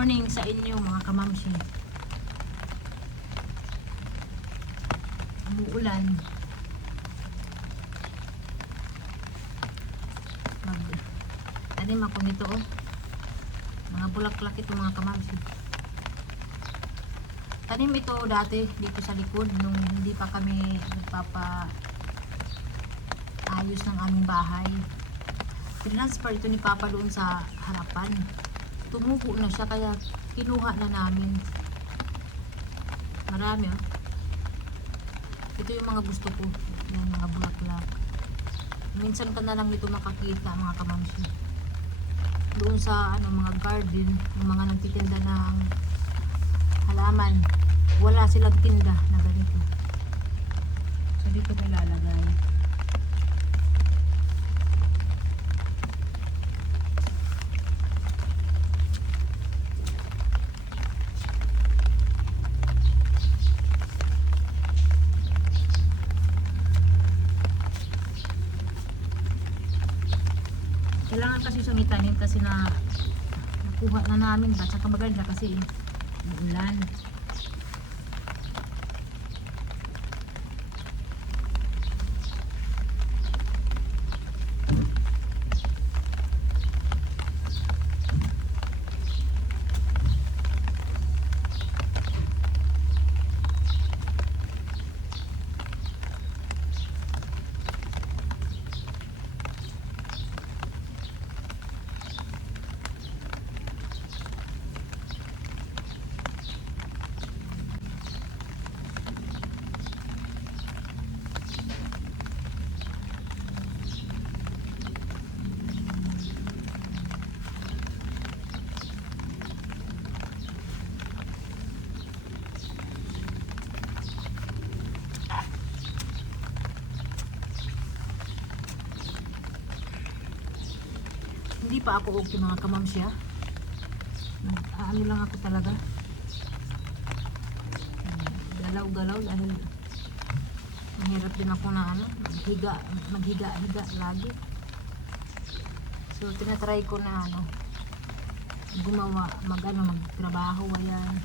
morning sa inyo mga kamamsi. Umuulan. Tanim ako nito oh. Mga bulaklak ito mga kamamsi. Tanim ito dati dito sa likod nung hindi pa kami ayos ng aming bahay. Transfer ito ni Papa doon sa harapan. Tumubo na siya kaya kinuha na namin. Marami oh. Ito yung mga gusto ko. Yung mga bulaklak. Minsan ka na lang ito makakita mga kamamsi. Doon sa mga garden, yung mga nagtitinda ng halaman, wala silang tinda na ganito. So dito ko ilalagay. Kailangan kasi siyang itanim kasi nakuha na namin ba, tsaka maganda kasi ulan. Hindi pa ako okay mga kamamsya. Ano lang ako talaga. Galaw-galaw dahil mahirap din ako na maghiga-higa lagi. So tinatry ko na magtrabaho ayan.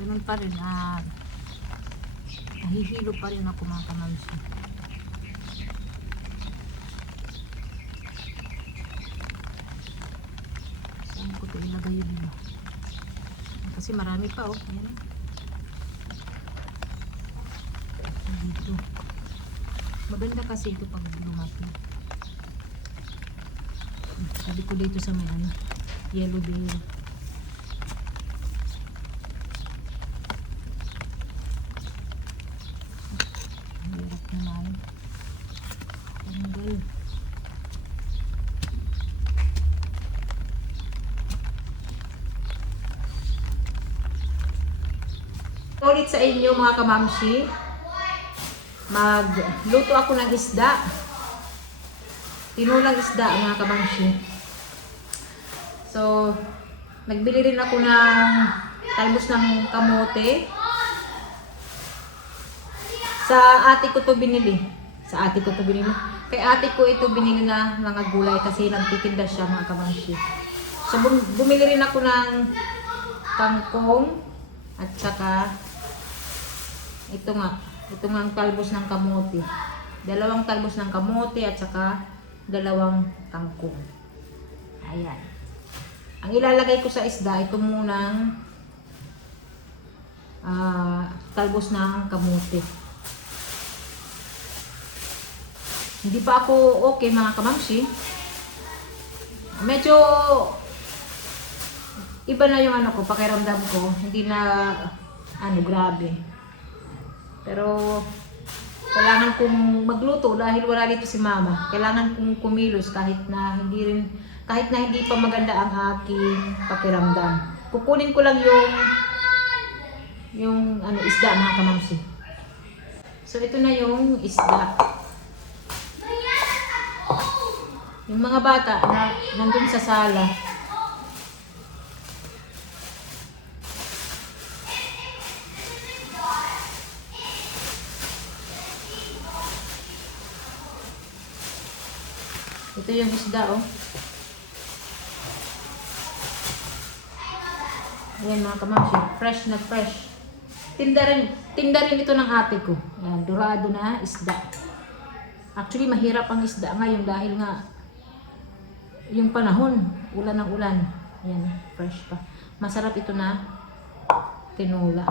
Ganun pa rin nahihilo pa rin ako mga kamamsi. Saan ko ito ilagay yun? Kasi marami pa oh. Ayan. Dito. Maganda kasi ito pag lumaki. Sabi ko dito sa may yellow berry. Ulit sa inyo mga kamamsi, magluto ako ng isda, tinulang isda mga kamamsi. So nagbili rin ako ng talbos ng kamote. Sa ate ko to binili. Kay ate ko ito binili na mga gulay kasi nagtitinda siya mga kamamsi. So bumili rin ako ng kangkong at saka ito nga ang talbos ng kamote. 2 talbos ng kamote at saka 2 kangkong. Ayan. Ang ilalagay ko sa isda, ito munang talbos ng kamote. Hindi pa ako okay mga kamamsi. Medyo iba na yung pakiramdam ko. Hindi na grabe. Pero kailangan kong magluto dahil wala dito si mama. Kailangan kong kumilos kahit na hindi pa maganda ang aking pakiramdam. Kukunin ko lang yung isda mga kamamsi. So ito na yung isda. Yung mga bata na nandun sa sala. Ito yung isda, oh. Ayan mga kamamsi, fresh na fresh. Tinda rin ito ng ate ko. Ayan, dorado na isda. Actually, mahirap ang isda ngayon dahil nga yung panahon, ulan ng ulan. Ayan, fresh pa. Masarap ito na tinola.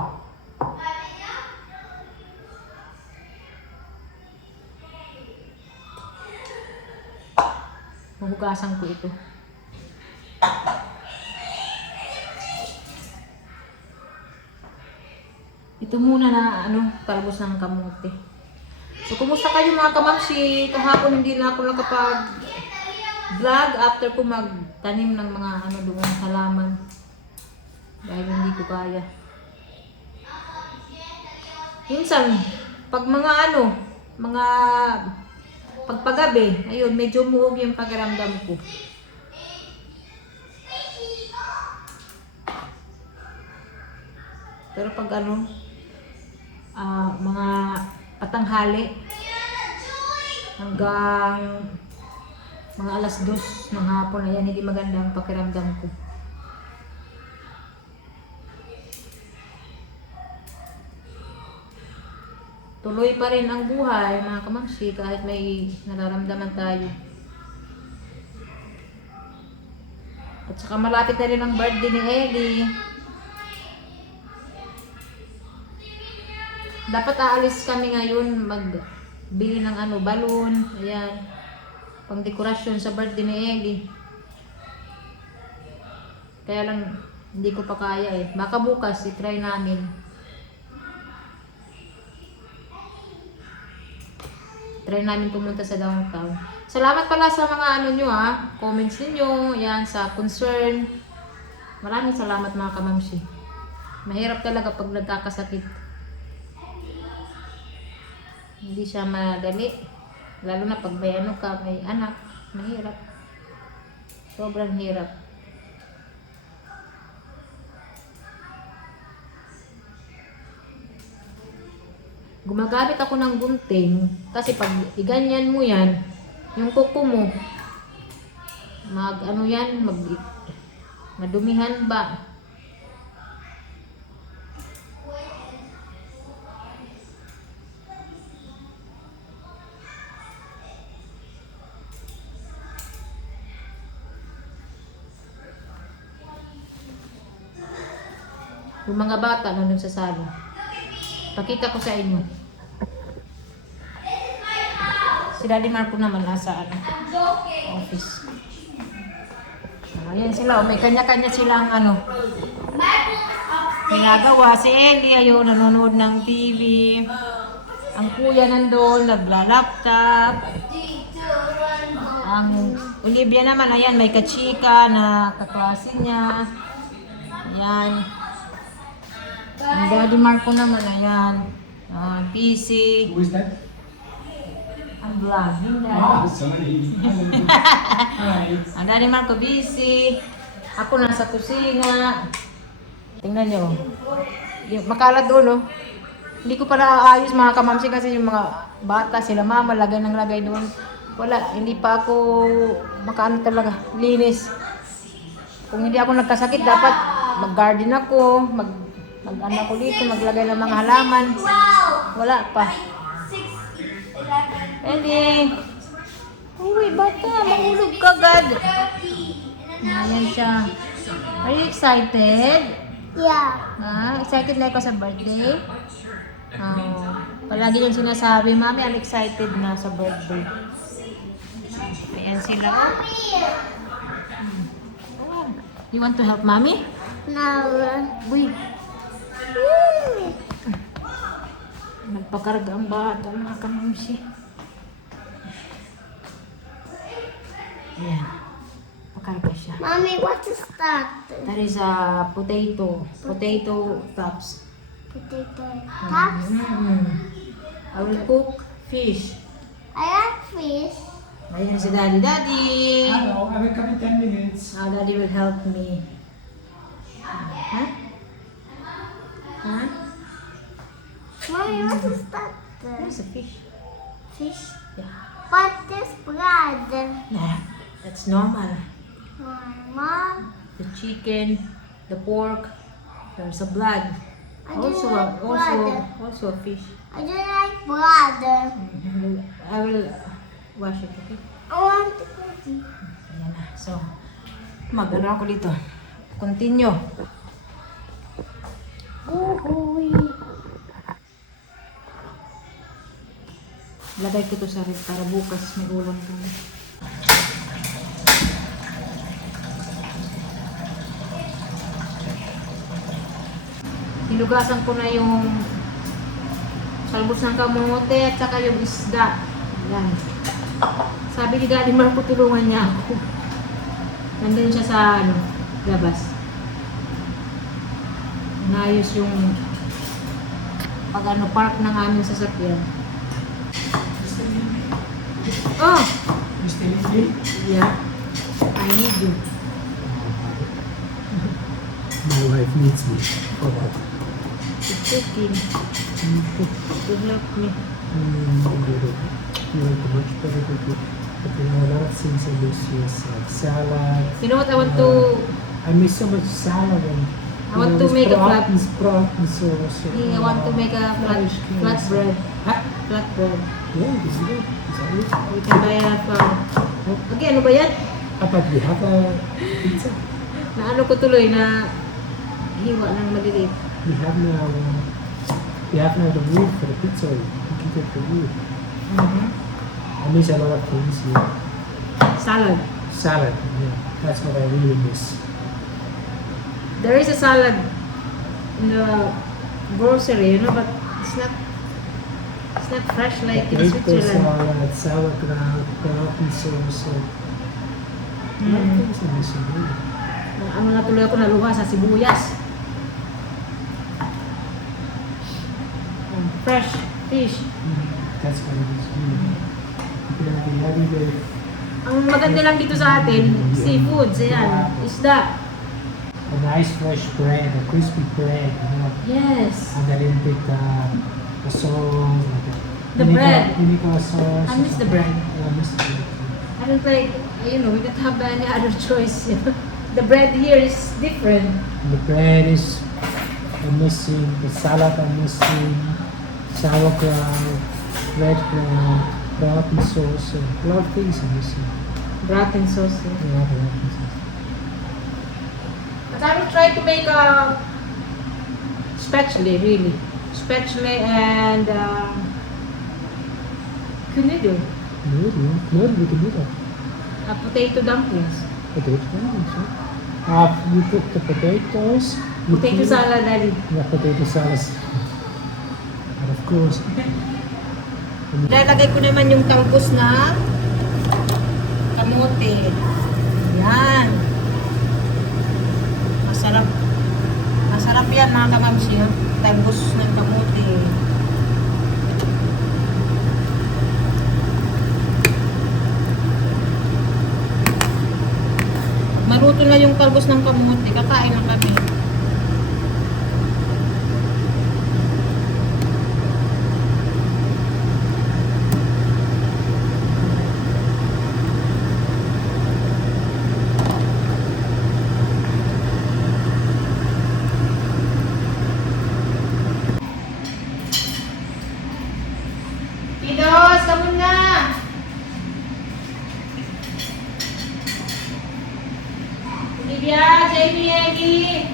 Mahugasan ko ito. Ito muna na talbos ng kamote. So, kumusta kayo mga kamamsi? Kahapon hindi na ako nakapag-vlog after ko magtanim ng mga doon halaman. Dahil hindi ko kaya. Minsan, pag mga pagpagabi, ayun, medyo muog yung pakiramdam ko. Pero pag mga patanghali hanggang mga alas 2 ng hapon, ayan, hindi maganda ang pakiramdam ko. Tuloy pa rin ang buhay mga kamamsi kahit may nararamdaman tayo. At saka malapit na rin ang birthday ni Ellie. Dapat aalis kami ngayon magbili ng balon, ayan, pang dekorasyon sa birthday ni Ellie. Kaya lang hindi ko pa kaya eh. Baka bukas i-try namin. Try namin pumunta sa downtown. Salamat pala sa mga nyo comments niyo, ayan, sa concern. Maraming salamat mga kamamsi. Mahirap talaga pag nagkakasakit. Hindi siya madali. Lalo na pag may may anak. Mahirap. Sobrang hirap. Gumagamit ako ng gunting kasi pag iganyan mo yan, yung kuko mo, madumihan ba? Yung mga bata nandun sa sala. Pakita ko sa inyo. Si Daddy Marco naman nasa office. Ayan sila, may kanya-kanya silang ginagawa. Si Ellie ayun, nanonood ng TV. Ang kuya nandun, nagla-laptop. Ang Olivia naman, ayan, may kachika na kaklase niya. Ayan. Ang Daddy Marco naman, ayan. PC. Who is that? Ang vlogging Oh, dahil. sorry. Hi. Ang Daddy Marco busy. Ako nasa kusina. Tingnan nyo. Yung makalat doon, no? Hindi ko pa naaayos mga kamamsi kasi yung mga bata, sila mama, lagay ng lagay doon. Wala, hindi pa ako makaano talaga, linis. Kung hindi ako nagkasakit, dapat mag-garden ako, mag-ano ako dito, maglagay ng mga halaman. Wala pa. Ellie! Uy, bata, mahulog ka agad. Ayan siya. Are you excited? Yeah. Excited na ako sa birthday? Palagi yung sinasabi, Mami, I'm excited na sa birthday. Ayan sila. You want to help Mami? Now, Uy! Nagpakarga ang bata, mga kamamsi. Ayan. Pakarga siya. Mommy, what is that? That is a potato. Potato tops. Potato tops? I will cook fish. I like fish. Ayan si Daddy. Daddy! Hello, I will come in 10 minutes. Daddy will help me. Huh? Huh? Mommy, what is that? There's a fish. Fish? Yeah. What is blood? Nah, that's normal. Mama, The chicken, the pork, there's a blood. I don't like Also a fish. I don't like blood. I will wash it, okay? I want to cookie. Ayan na. So, mag-ano ako dito. Continue. Uhuy. Lagay ko to sa ref para bukas may ulam kami. Hinugasan ko na yung salbos ng kamote at saka yung isda. Ayan. Sabi ni Daddy Marco, tulungan niya ako. Nandun siya sa labas. Naayos yung park ng aming sasakyan. Oh! You still eating? Yeah. I need you. My wife needs me for that. To cooking. To help me. You like much better cooking. But there are a lot of things I miss. Yes, like salad. You know what I want to... I miss so much salad and I want to make a flat... broth sauce. I want to make a flatbread. Huh? Flatbread. Yeah, you can do it. Is that it? We can buy a... Okay, ano ba yan? But we have a pizza. Na ano ko tuloy na hiwa ng maliliit. We have now the wood for the pizza. We can get the wood. I miss a lot of things here. Salad. Salad, yeah. That's what I really miss. There is a salad in the grocery, but it's not fresh like in Potato Switzerland. salad, sauerkraut, tomato sauce. A lot of things I miss really. Ano na tuloy ako naluha sa sibuyas. Fresh fish. That's what I miss really. You can be happy with Ang maganda lang dito sa atin, seafoods, ayan, isda. a nice fresh bread, a crispy bread, you know. Yes. And a little bit the sauce, like The bread. vinegar sauce. I miss the bread. Yeah, I miss the bread. I don't like, we don't have any other choice. The bread here is different. The bread is I'm missing, the salad I'm missing, sauerkraut, breadcrumb, rotten sauce, a lot of things I'm missing. Braten sauce. Yeah, the rotten sauce. But I will try to make a spatula, really. Spatula and kunido, Good, yeah. Good, we can do that. potato dumplings. Potato dumplings, yeah. You cook the potatoes. you Potato peel- salad, Daddy. Yeah, potato salad. And of course, Lalagay ko naman yung talbos na kamote. Yan. Masarap. Masarap yan mga kamamsi. Talbos ng kamote. Maluto na yung talbos ng kamote. Kakain na kami. Kidos, kamu na! Olivia, Jamie, Eggie!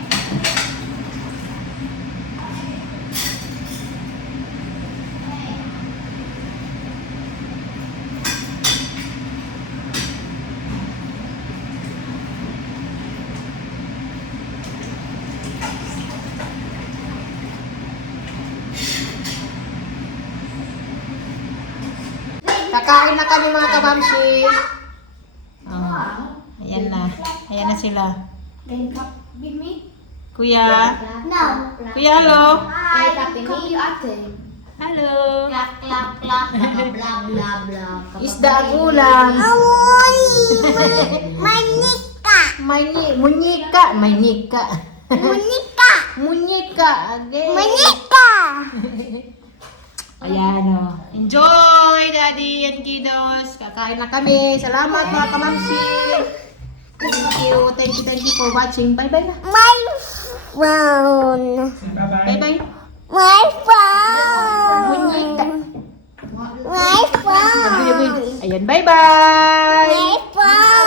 Kakain na kami mga kabamsi. Oh, ayan na. Ayan na sila. Can you cup with me? Kuya. No. Kuya, hello. Hi, cup with me. Hello. Clap, clap, clap, blah, blah, blah, blah. Isda ang ulam. Amoy! Manika! Munyika. Manika. Manika! Munyika. Again. Manika! Ayan o. Enjoy, Daddy and kiddos. Kakain na kami. Salamat mga kamamsi. Thank you for watching. Bye-bye na. My phone. Bye-bye. Bye-bye. My phone. Bunyita. My phone. Ayan, bye-bye. My phone.